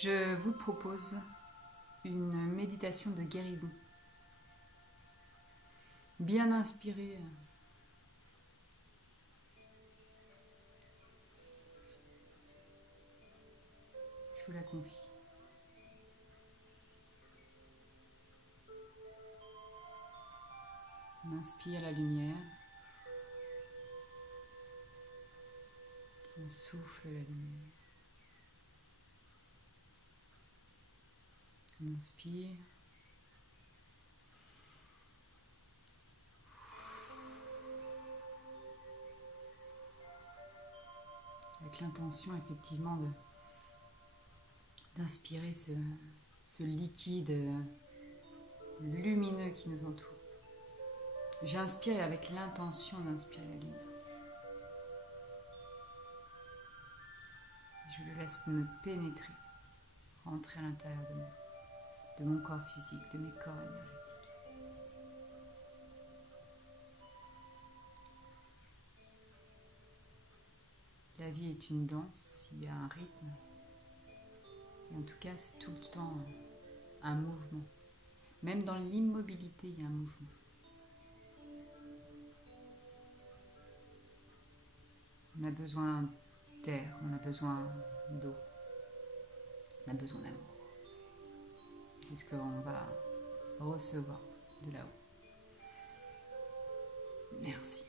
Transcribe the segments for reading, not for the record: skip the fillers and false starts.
Je vous propose une méditation de guérison. Bien inspirée. Je vous la confie. On inspire la lumière. On souffle la lumière. On inspire. Avec l'intention effectivement d'inspirer ce liquide lumineux qui nous entoure. J'inspire avec l'intention d'inspirer la lumière. Je le laisse me pénétrer, rentrer à l'intérieur de moi, de mon corps physique, de mes corps énergétiques. La vie est une danse, il y a un rythme. Et en tout cas, c'est tout le temps un mouvement. Même dans l'immobilité, il y a un mouvement. On a besoin d'air, on a besoin d'eau, on a besoin d'amour. C'est ce qu'on va recevoir de là-haut. Merci.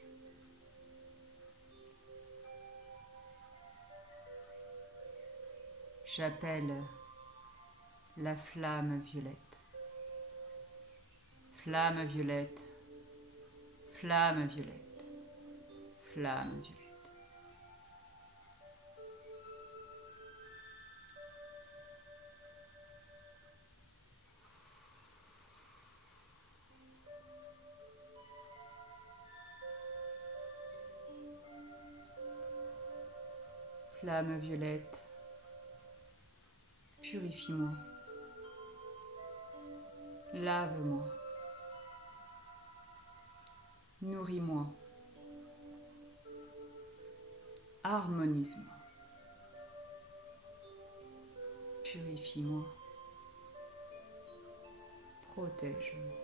J'appelle la flamme violette. Flamme violette, flamme violette, flamme violette. Flamme violette, purifie-moi, lave-moi, nourris-moi, harmonise-moi, purifie-moi, protège-moi.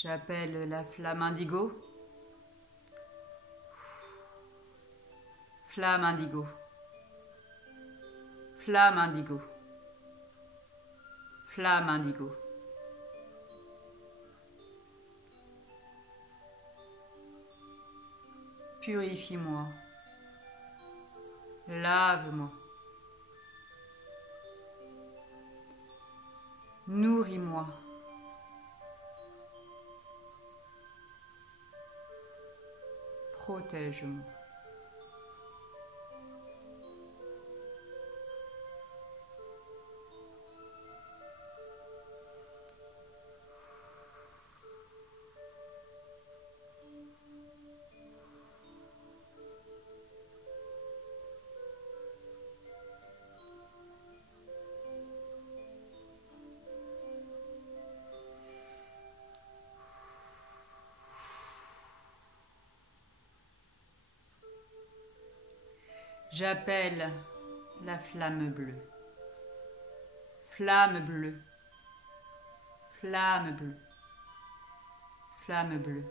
J'appelle la flamme indigo. Flamme indigo. Flamme indigo. Flamme indigo. Purifie-moi. Lave-moi. Nourris-moi. Protège-moi. J'appelle la flamme bleue. Flamme bleue. Flamme bleue. Flamme bleue.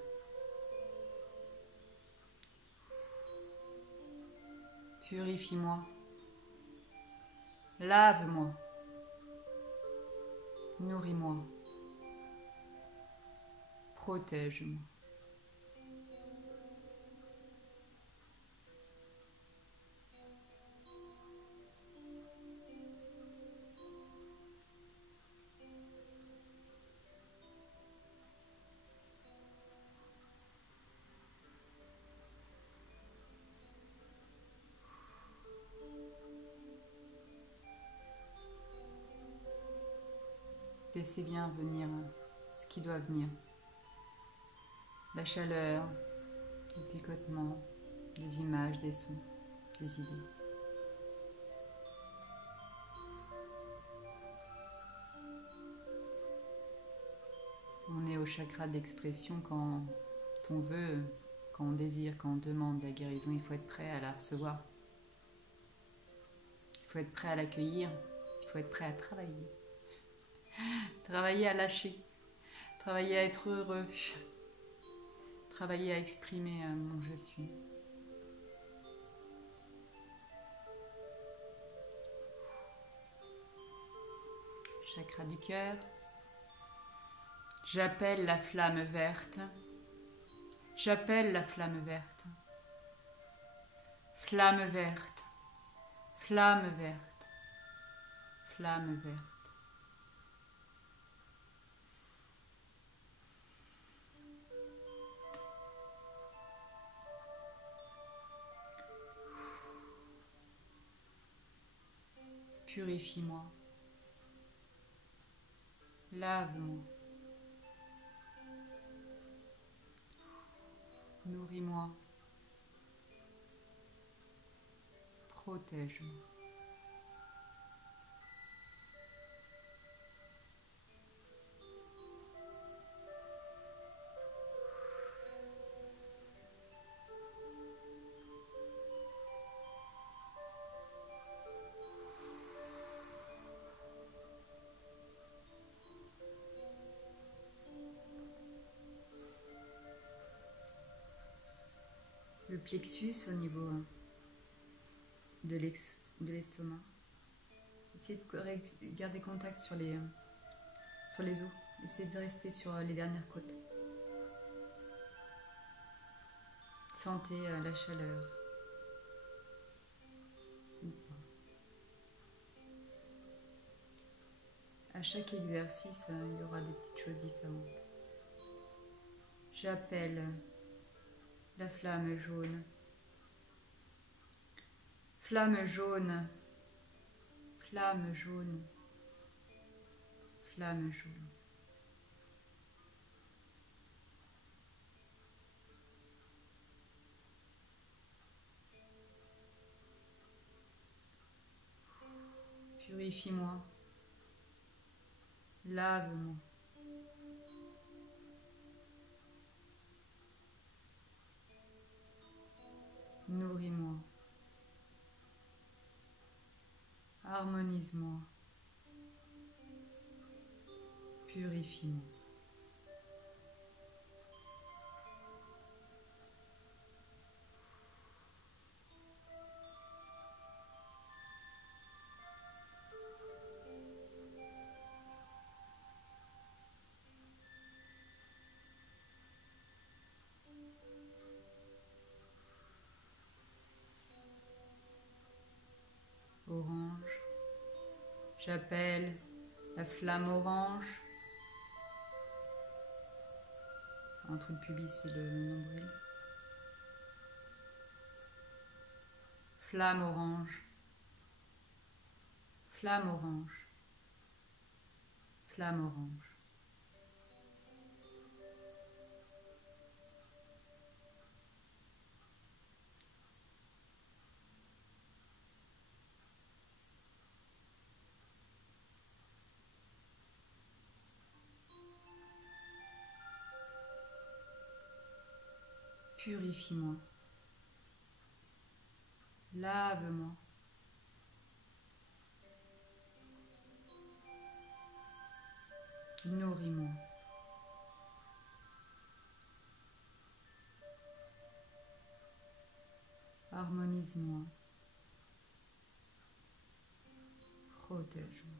Purifie-moi. Lave-moi. Nourris-moi. Protège-moi. Laissez bien venir ce qui doit venir. La chaleur, le picotement, des images, des sons, des idées. chakra d'expression quand on veut, quand on désire, quand on demande la guérison. Il faut être prêt à la recevoir. Il faut être prêt à l'accueillir. Il faut être prêt à travailler. Travailler à lâcher. Travailler à être heureux. Travailler à exprimer mon je suis. Chakra du cœur. J'appelle la flamme verte. J'appelle la flamme verte. Flamme verte. Flamme verte. Flamme verte. Purifie-moi. Lave-moi. Nourris-moi. Protège-moi. Le plexus au niveau de l'estomac. Essayez de garder contact sur les os. Essayez de rester sur les dernières côtes. Sentez la chaleur. Ou pas. À chaque exercice, il y aura des petites choses différentes. J'appelle la flamme jaune. Flamme jaune. Flamme jaune. Flamme jaune. Purifie-moi. Lave-moi. Nourris-moi. Harmonise-moi. Purifie-moi. Orange. J'appelle la flamme orange. Entre le pubis et le nombril. Flamme orange. Flamme orange. Flamme orange. Purifie-moi. Lave-moi. Nourris-moi. Harmonise-moi. Protège-moi.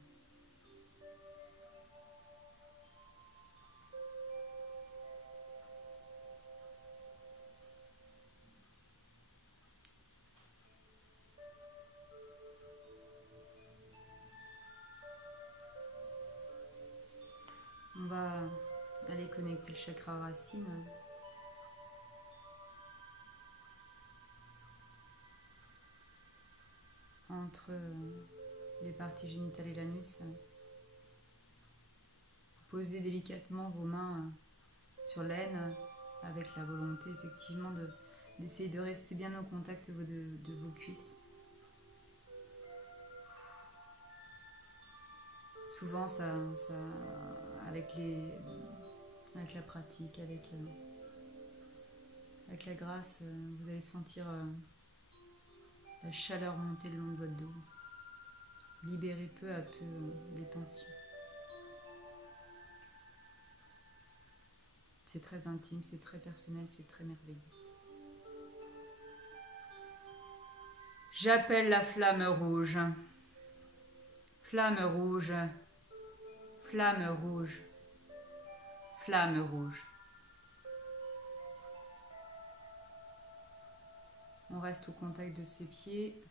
On va aller connecter le chakra racine. Entre les parties génitales et l'anus. Posez délicatement vos mains sur l'aine avec la volonté effectivement d'essayer de rester bien au contact de vos cuisses. Souvent, avec avec la pratique, avec la grâce, vous allez sentir la chaleur monter le long de votre dos. Libérez peu à peu les tensions. C'est très intime, c'est très personnel, c'est très merveilleux. J'appelle la flamme rouge. Flamme rouge. Flamme rouge. Flamme rouge. On reste au contact de ses pieds.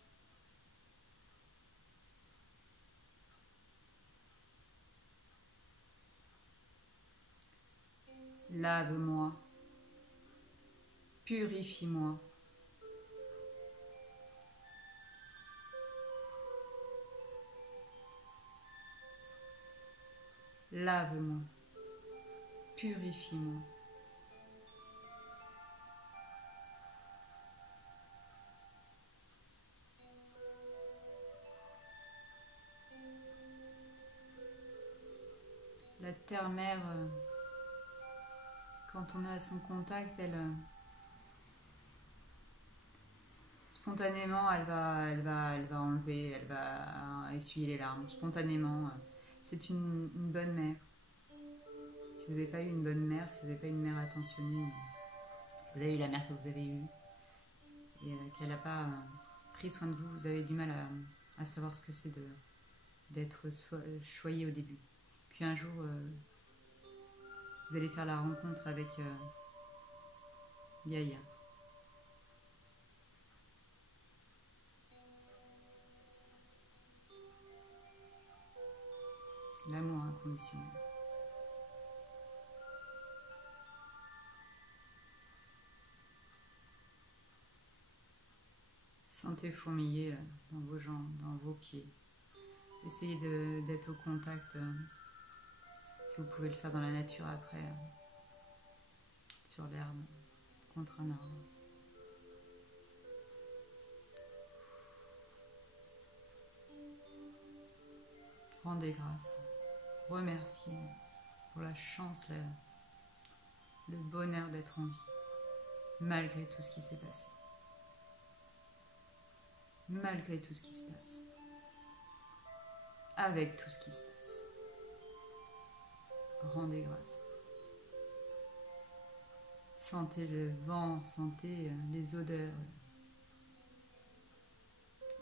Lave-moi. Purifie-moi. Lave-moi. Purifie-moi. La terre-mère, quand on est à son contact, elle spontanément, elle va enlever, elle va essuyer les larmes. Spontanément, c'est une bonne mère. Si vous n'avez pas eu une bonne mère, si vous n'avez pas une mère attentionnée, si vous avez eu la mère que vous avez eue et qu'elle n'a pas pris soin de vous, vous avez du mal à savoir ce que c'est d'être choyé au début. Puis un jour, vous allez faire la rencontre avec Gaïa. L'amour inconditionnel. Sentez fourmiller dans vos jambes, dans vos pieds. Essayez d'être au contact, si vous pouvez le faire dans la nature après, sur l'herbe, contre un arbre. Rendez grâce, remerciez pour la chance, le bonheur d'être en vie, malgré tout ce qui s'est passé. Malgré tout ce qui se passe. Avec tout ce qui se passe. Rendez grâce. Sentez le vent, sentez les odeurs.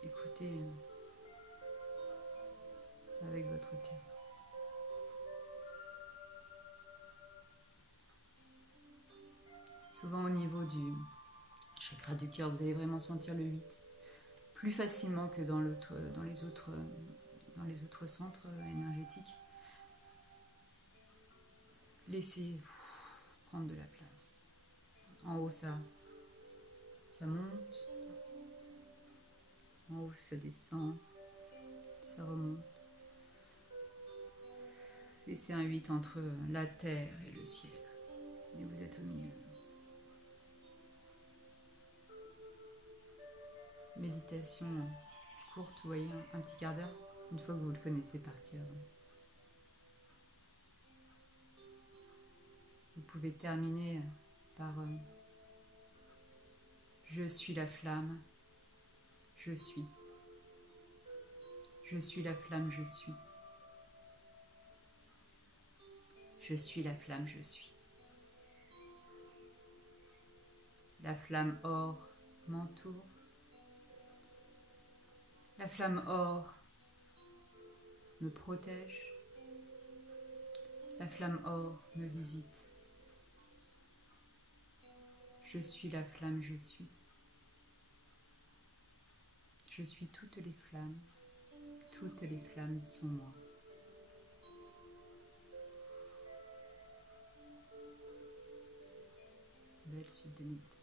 Écoutez avec votre cœur. Souvent au niveau du chakra du cœur, vous allez vraiment sentir le 8 plus facilement que dans les autres centres énergétiques. Laissez prendre de la place. En haut, ça monte. En haut, ça descend. Ça remonte. Laissez un 8 entre la terre et le ciel. Et vous êtes au milieu. Méditation courte, vous voyez, un petit quart d'heure, une fois que vous le connaissez par cœur. Vous pouvez terminer par je suis la flamme, je suis. Je suis la flamme, je suis. Je suis la flamme, je suis. La flamme or m'entoure. La flamme or me protège. La flamme or me visite. Je suis la flamme, je suis. Je suis toutes les flammes. Toutes les flammes sont moi. Belle suite de méditation.